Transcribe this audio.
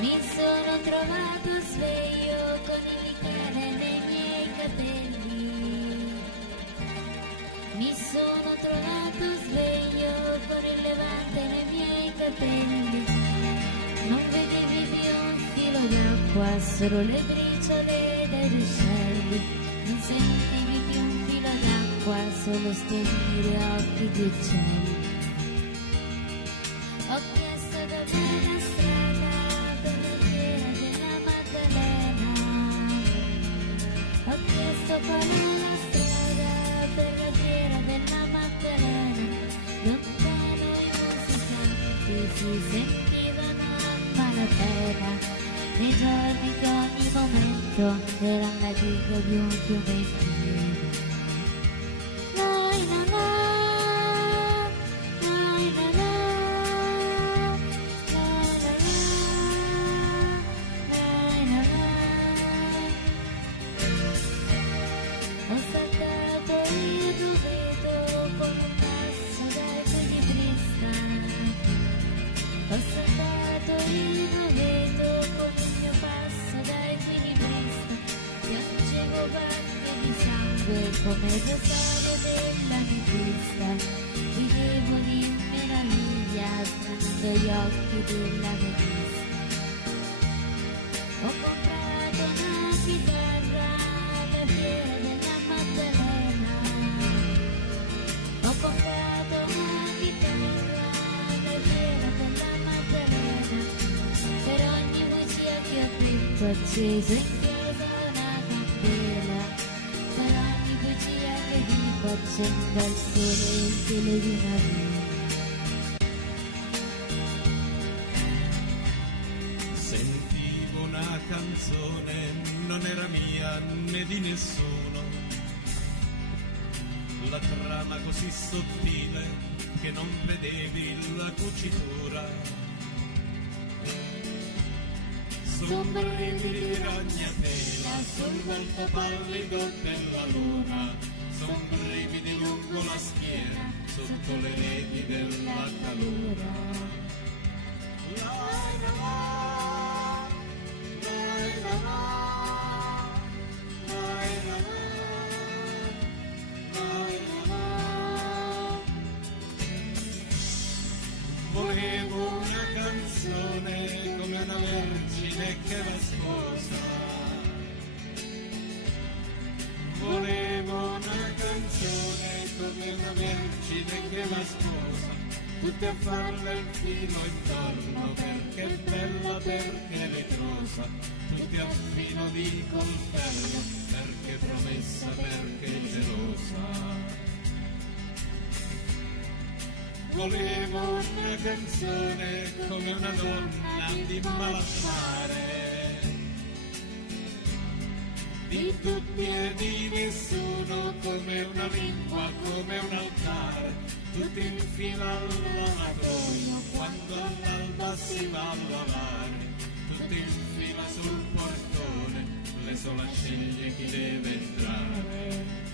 Mi sono trovato sveglio con il liquore nei miei capelli. Mi sono trovato sveglio con il levante nei miei capelli. Non vedevi più un filo d'acqua, solo le briciole dei ruscelli. Non sentivi più un filo d'acqua, solo spegnere occhi di uccelli. Ho chiesto dov'è la strada per la fiera della Maddalena. Ho chiesto qual è la strada per la fiera della Maddalena. Lontano i musicanti si sentivano a malapena. Nei giorni che ogni momento era la diga di un fiume in pieno. Noi non ho saltato il rubeto con un passo dai equilibrista. Ho saltato il rubeto con il mio passo da equilibrista. Piangevo batte di sangue come il rosario dell'ametista. Ridevo di meraviglia sgranando gli occhi della metista. Ho comprato una chitarra alla fiera della Maddalena. Ho comprato una chitarra alla fiera della Maddalena. Per ogni bugia che ho detto ho acceso in casa una candela. Per ogni bugia che dico accendo al sole il filo di una vela. Sentivo una canzone, non era mia né di nessuno, la trama così sottile che non vedevi la cucitura. Son brividi di ragnatela sul volto pallido della luna, son brividi lungo la schiena sotto le reti della calura. Volevo una canzone come una vergine che la sposa. Volevo una canzone come una vergine che la sposa. Tutte a farle il filo intorno perché è bella, perché è ritrosa. Tutti a filo di coltello perché è promessa, perché è gelosa. Volevo una canzone come una donna di malaffare, di tutti e di nessuno, come una lingua, come un altare, tutti in fila al lavatoio quando all'alba si va a lavare, tutti in fila sul portone, le sola sceglie chi deve entrare.